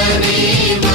Anymore.